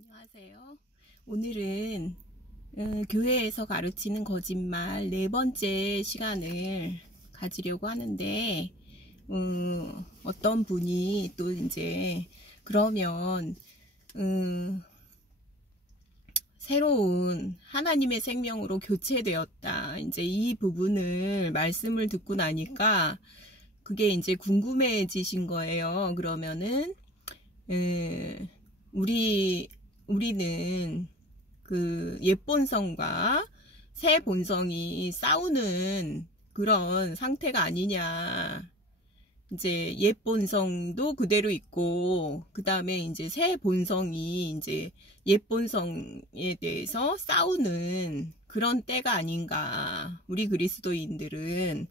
안녕하세요. 오늘은 교회에서 가르치는 거짓말 네 번째 시간을 가지려고 하는데, 어떤 분이 또 이제 그러면 새로운 하나님의 생명으로 교체되었다, 이제 이 부분을 말씀을 듣고 나니까 그게 이제 궁금해지신 거예요. 그러면은 우리는 그 옛 본성과 새 본성이 싸우는 그런 상태가 아니냐. 이제 옛 본성도 그대로 있고, 그 다음에 이제 새 본성이 이제 옛 본성에 대해서 싸우는 그런 때가 아닌가. 우리 그리스도인들은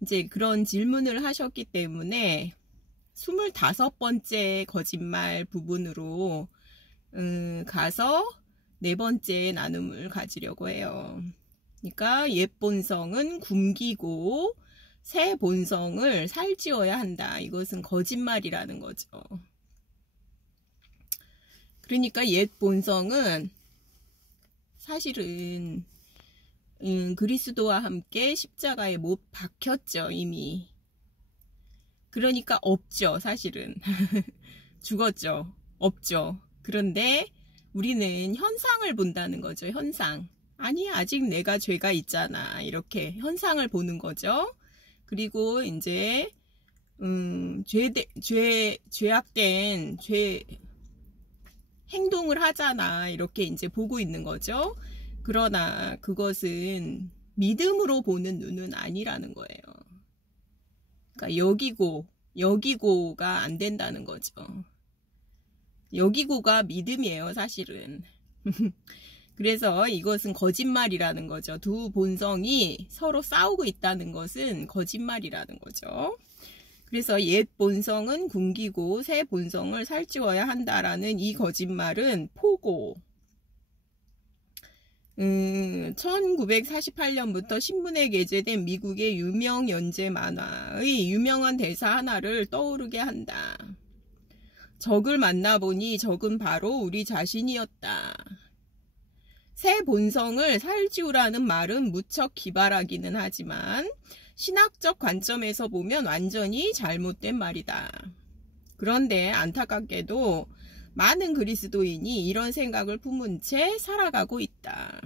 이제 그런 질문을 하셨기 때문에 25번째 거짓말 부분으로 가서 네 번째 나눔을 가지려고 해요. 그러니까 옛 본성은 굶기고 새 본성을 살찌워야 한다. 이것은 거짓말이라는 거죠. 그러니까 옛 본성은 사실은 그리스도와 함께 십자가에 못 박혔죠, 이미. 그러니까 없죠, 사실은. 죽었죠. 없죠. 그런데 우리는 현상을 본다는 거죠. 현상. 아니, 아직 내가 죄가 있잖아. 이렇게 현상을 보는 거죠. 그리고 이제 죄악된 행동을 하잖아. 이렇게 이제 보고 있는 거죠. 그러나 그것은 믿음으로 보는 눈은 아니라는 거예요. 그러니까 여기고가 안 된다는 거죠. 여기고가 믿음이에요, 사실은. 그래서 이것은 거짓말이라는 거죠. 두 본성이 서로 싸우고 있다는 것은 거짓말이라는 거죠. 그래서 옛 본성은 굶기고 새 본성을 살찌워야 한다라는 이 거짓말은 포고. 1948년부터 신문에 게재된 미국의 유명 연재 만화의 유명한 대사 하나를 떠오르게 한다. 적을 만나보니 적은 바로 우리 자신이었다. 새 본성을 살찌우라는 말은 무척 기발하기는 하지만 신학적 관점에서 보면 완전히 잘못된 말이다. 그런데 안타깝게도 많은 그리스도인이 이런 생각을 품은 채 살아가고 있다.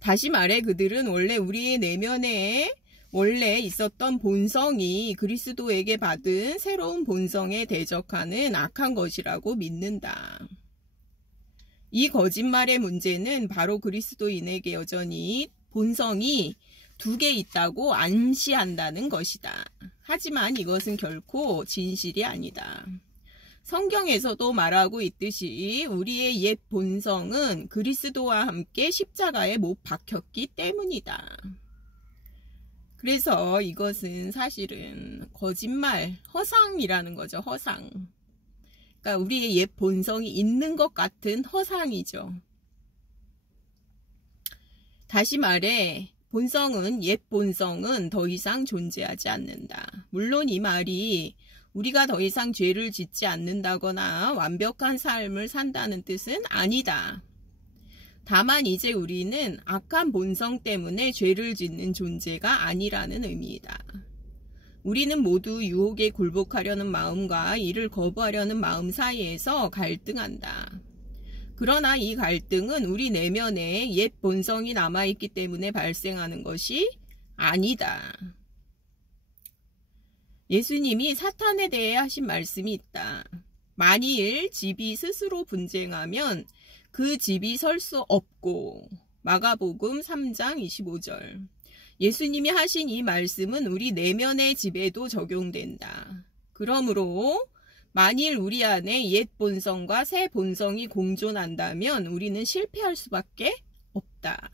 다시 말해 그들은 원래 우리의 내면에 원래 있었던 본성이 그리스도에게 받은 새로운 본성에 대적하는 악한 것이라고 믿는다. 이 거짓말의 문제는 바로 그리스도인에게 여전히 본성이 두 개 있다고 암시한다는 것이다. 하지만 이것은 결코 진실이 아니다. 성경에서도 말하고 있듯이 우리의 옛 본성은 그리스도와 함께 십자가에 못 박혔기 때문이다. 그래서 이것은 사실은 거짓말, 허상이라는 거죠. 허상. 그러니까 우리의 옛 본성이 있는 것 같은 허상이죠. 다시 말해 옛 본성은 더 이상 존재하지 않는다. 물론 이 말이 우리가 더 이상 죄를 짓지 않는다거나 완벽한 삶을 산다는 뜻은 아니다. 다만 이제 우리는 악한 본성 때문에 죄를 짓는 존재가 아니라는 의미이다. 우리는 모두 유혹에 굴복하려는 마음과 이를 거부하려는 마음 사이에서 갈등한다. 그러나 이 갈등은 우리 내면에 옛 본성이 남아있기 때문에 발생하는 것이 아니다. 예수님이 사탄에 대해 하신 말씀이 있다. 만일 집이 스스로 분쟁하면 그 집이 설 수 없고. 마가복음 3장 25절. 예수님이 하신 이 말씀은 우리 내면의 집에도 적용된다. 그러므로 만일 우리 안에 옛 본성과 새 본성이 공존한다면 우리는 실패할 수밖에 없다.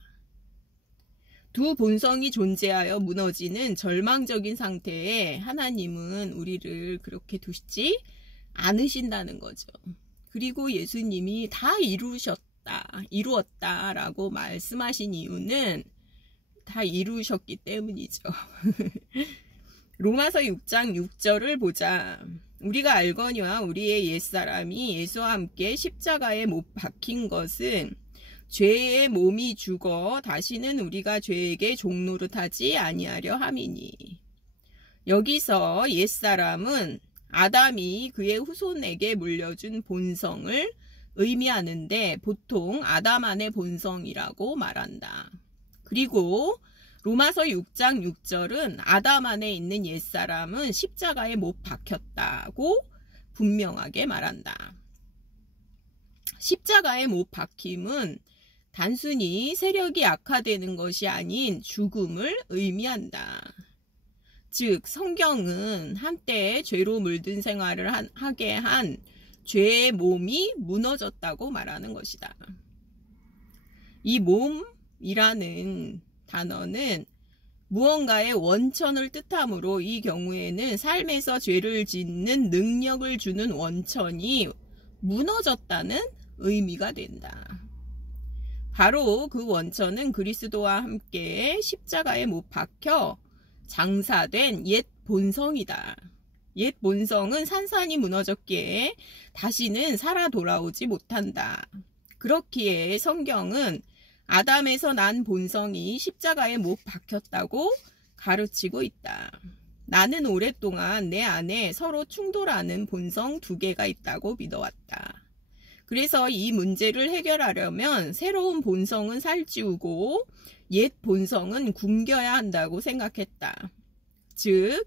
두 본성이 존재하여 무너지는 절망적인 상태에 하나님은 우리를 그렇게 두시지 않으신다는 거죠. 그리고 예수님이 다 이루었다라고 말씀하신 이유는 다 이루셨기 때문이죠. 로마서 6장 6절을 보자. 우리가 알거니와 우리의 옛사람이 예수와 함께 십자가에 못 박힌 것은 죄의 몸이 죽어 다시는 우리가 죄에게 종노릇하지 아니하려 함이니. 여기서 옛사람은 아담이 그의 후손에게 물려준 본성을 의미하는데 보통 아담 안의 본성이라고 말한다. 그리고 로마서 6장 6절은 아담 안에 있는 옛사람은 십자가에 못 박혔다고 분명하게 말한다. 십자가에 못 박힘은 단순히 세력이 악화되는 것이 아닌 죽음을 의미한다. 즉 성경은 한때 죄로 물든 생활을 하게 한 죄의 몸이 무너졌다고 말하는 것이다. 이 몸이라는 단어는 무언가의 원천을 뜻하므로 이 경우에는 삶에서 죄를 짓는 능력을 주는 원천이 무너졌다는 의미가 된다. 바로 그 원천은 그리스도와 함께 십자가에 못 박혀 장사된 옛 본성이다. 옛 본성은 산산이 무너졌기에 다시는 살아 돌아오지 못한다. 그렇기에 성경은 아담에서 난 본성이 십자가에 못 박혔다고 가르치고 있다. 나는 오랫동안 내 안에 서로 충돌하는 본성 두 개가 있다고 믿어왔다. 그래서 이 문제를 해결하려면 새로운 본성은 살찌우고 옛 본성은 굶겨야 한다고 생각했다. 즉,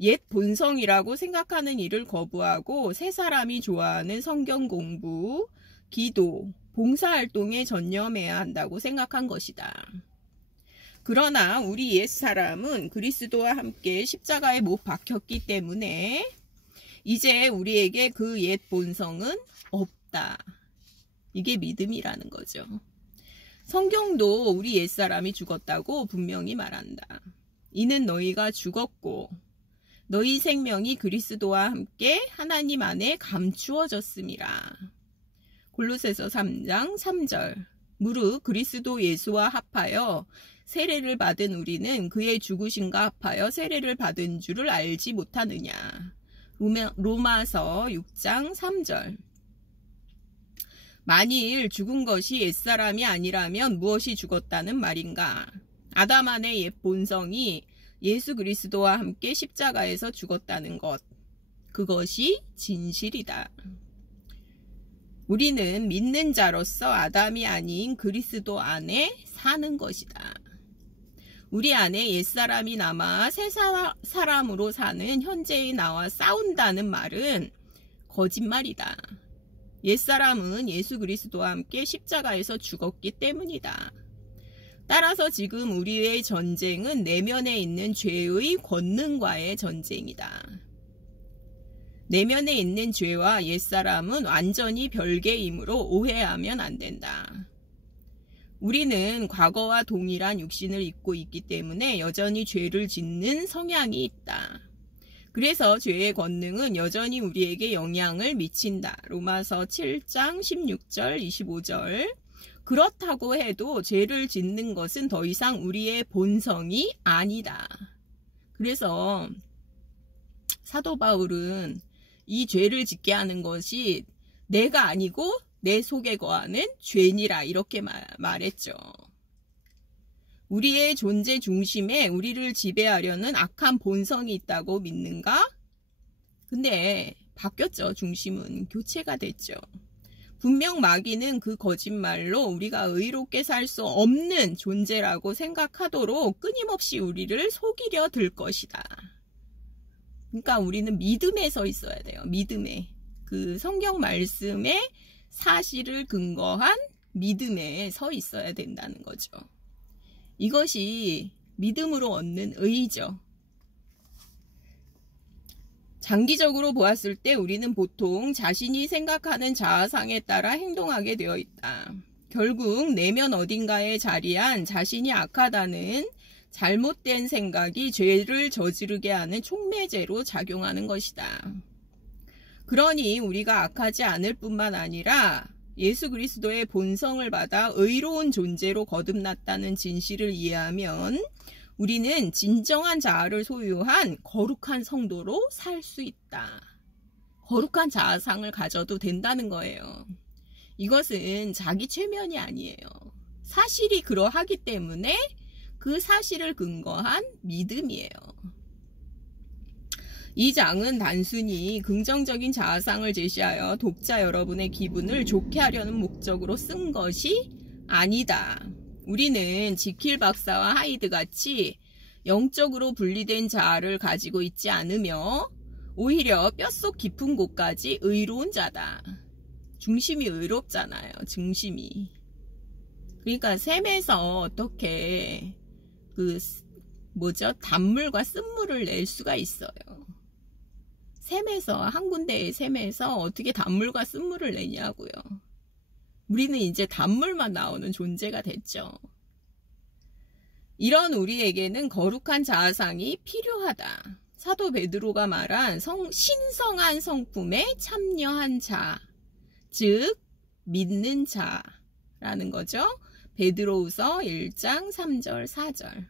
옛 본성이라고 생각하는 일을 거부하고 새 사람이 좋아하는 성경 공부, 기도, 봉사활동에 전념해야 한다고 생각한 것이다. 그러나 우리 옛 사람은 그리스도와 함께 십자가에 못 박혔기 때문에 이제 우리에게 그 옛 본성은 없다. 이게 믿음이라는 거죠. 성경도 우리 옛사람이 죽었다고 분명히 말한다. 이는 너희가 죽었고 너희 생명이 그리스도와 함께 하나님 안에 감추어졌음이라. 골로새서 3장 3절. 무릇 그리스도 예수와 합하여 세례를 받은 우리는 그의 죽으심과 합하여 세례를 받은 줄을 알지 못하느냐. 로마서 6장 3절. 만일 죽은 것이 옛사람이 아니라면 무엇이 죽었다는 말인가? 아담 안의 옛 본성이 예수 그리스도와 함께 십자가에서 죽었다는 것. 그것이 진실이다. 우리는 믿는 자로서 아담이 아닌 그리스도 안에 사는 것이다. 우리 안에 옛사람이 남아 새 사람으로 사는 현재의 나와 싸운다는 말은 거짓말이다. 옛사람은 예수 그리스도와 함께 십자가에서 죽었기 때문이다. 따라서 지금 우리의 전쟁은 내면에 있는 죄의 권능과의 전쟁이다. 내면에 있는 죄와 옛사람은 완전히 별개이므로 오해하면 안 된다. 우리는 과거와 동일한 육신을 입고 있기 때문에 여전히 죄를 짓는 성향이 있다. 그래서 죄의 권능은 여전히 우리에게 영향을 미친다. 로마서 7장 16절 25절. 그렇다고 해도 죄를 짓는 것은 더 이상 우리의 본성이 아니다. 그래서 사도 바울은 이 죄를 짓게 하는 것이 내가 아니고 내 속에 거하는 죄니라 이렇게 말했죠. 우리의 존재 중심에 우리를 지배하려는 악한 본성이 있다고 믿는가? 근데 바뀌었죠. 중심은 교체가 됐죠. 분명 마귀는 그 거짓말로 우리가 의롭게 살 수 없는 존재라고 생각하도록 끊임없이 우리를 속이려 들 것이다. 그러니까 우리는 믿음에 서 있어야 돼요. 믿음에. 그 성경 말씀의 사실을 근거한 믿음에 서 있어야 된다는 거죠. 이것이 믿음으로 얻는 의죠. 장기적으로 보았을 때 우리는 보통 자신이 생각하는 자아상에 따라 행동하게 되어 있다. 결국 내면 어딘가에 자리한 자신이 악하다는 잘못된 생각이 죄를 저지르게 하는 촉매제로 작용하는 것이다. 그러니 우리가 악하지 않을 뿐만 아니라 예수 그리스도의 본성을 받아 의로운 존재로 거듭났다는 진실을 이해하면 우리는 진정한 자아를 소유한 거룩한 성도로 살 수 있다. 거룩한 자아상을 가져도 된다는 거예요. 이것은 자기 최면이 아니에요. 사실이 그러하기 때문에 그 사실을 근거한 믿음이에요. 이 장은 단순히 긍정적인 자아상을 제시하여 독자 여러분의 기분을 좋게 하려는 목적으로 쓴 것이 아니다. 우리는 지킬 박사와 하이드 같이 영적으로 분리된 자아를 가지고 있지 않으며 오히려 뼛속 깊은 곳까지 의로운 자다. 중심이 의롭잖아요. 중심이. 그러니까 샘에서 어떻게 단물과 쓴물을 낼 수가 있어요. 샘에서, 한 군데의 샘에서 어떻게 단물과 쓴물을 내냐고요. 우리는 이제 단물만 나오는 존재가 됐죠. 이런 우리에게는 거룩한 자아상이 필요하다. 사도 베드로가 말한 신성한 성품에 참여한 자, 즉 믿는 자라는 거죠. 베드로후서 1장 3절 4절.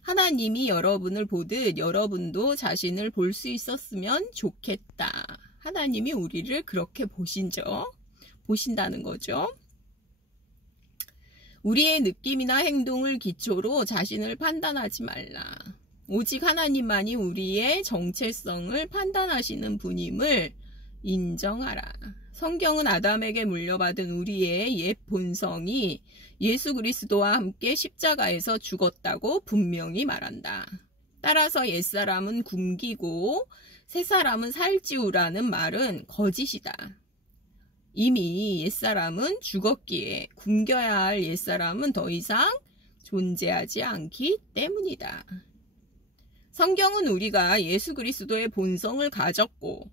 하나님이 여러분을 보듯 여러분도 자신을 볼 수 있었으면 좋겠다. 하나님이 우리를 그렇게 보신다는 거죠. 우리의 느낌이나 행동을 기초로 자신을 판단하지 말라. 오직 하나님만이 우리의 정체성을 판단하시는 분임을 인정하라. 성경은 아담에게 물려받은 우리의 옛 본성이 예수 그리스도와 함께 십자가에서 죽었다고 분명히 말한다. 따라서 옛사람은 굶기고 새사람은 살찌우라는 말은 거짓이다. 이미 옛사람은 죽었기에 굶겨야 할 옛사람은 더 이상 존재하지 않기 때문이다. 성경은 우리가 예수 그리스도의 본성을 가졌고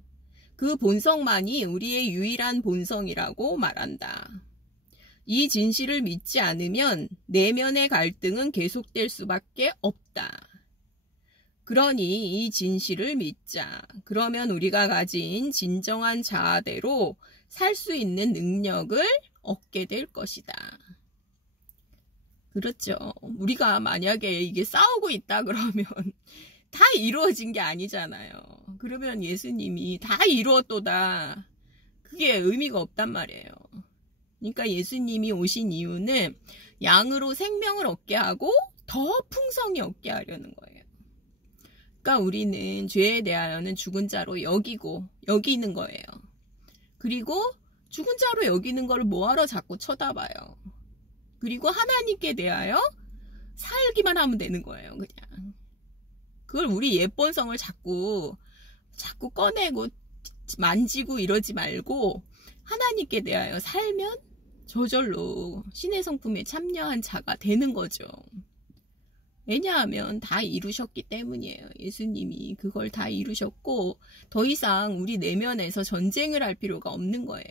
그 본성만이 우리의 유일한 본성이라고 말한다. 이 진실을 믿지 않으면 내면의 갈등은 계속될 수밖에 없다. 그러니 이 진실을 믿자. 그러면 우리가 가진 진정한 자아대로 살 수 있는 능력을 얻게 될 것이다. 그렇죠. 우리가 만약에 이게 싸우고 있다 그러면 다 이루어진 게 아니잖아요. 그러면 예수님이 다 이루었도다. 그게 의미가 없단 말이에요. 그러니까 예수님이 오신 이유는 양으로 생명을 얻게 하고 더 풍성히 얻게 하려는 거예요. 그러니까 우리는 죄에 대하여는 죽은 자로 여기는 거예요. 그리고 죽은 자로 여기는 걸 뭐하러 자꾸 쳐다봐요. 그리고 하나님께 대하여 살기만 하면 되는 거예요. 그냥. 그걸 우리 옛본성을 자꾸 꺼내고 만지고 이러지 말고 하나님께 대하여 살면 저절로 신의 성품에 참여한 자가 되는 거죠. 왜냐하면 다 이루셨기 때문이에요. 예수님이 그걸 다 이루셨고 더 이상 우리 내면에서 전쟁을 할 필요가 없는 거예요.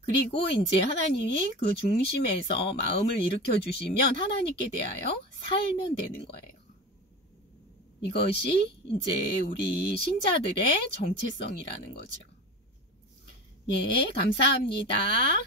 그리고 이제 하나님이 그 중심에서 마음을 일으켜 주시면 하나님께 대하여 살면 되는 거예요. 이것이 이제 우리 신자들의 정체성이라는 거죠. 예, 감사합니다.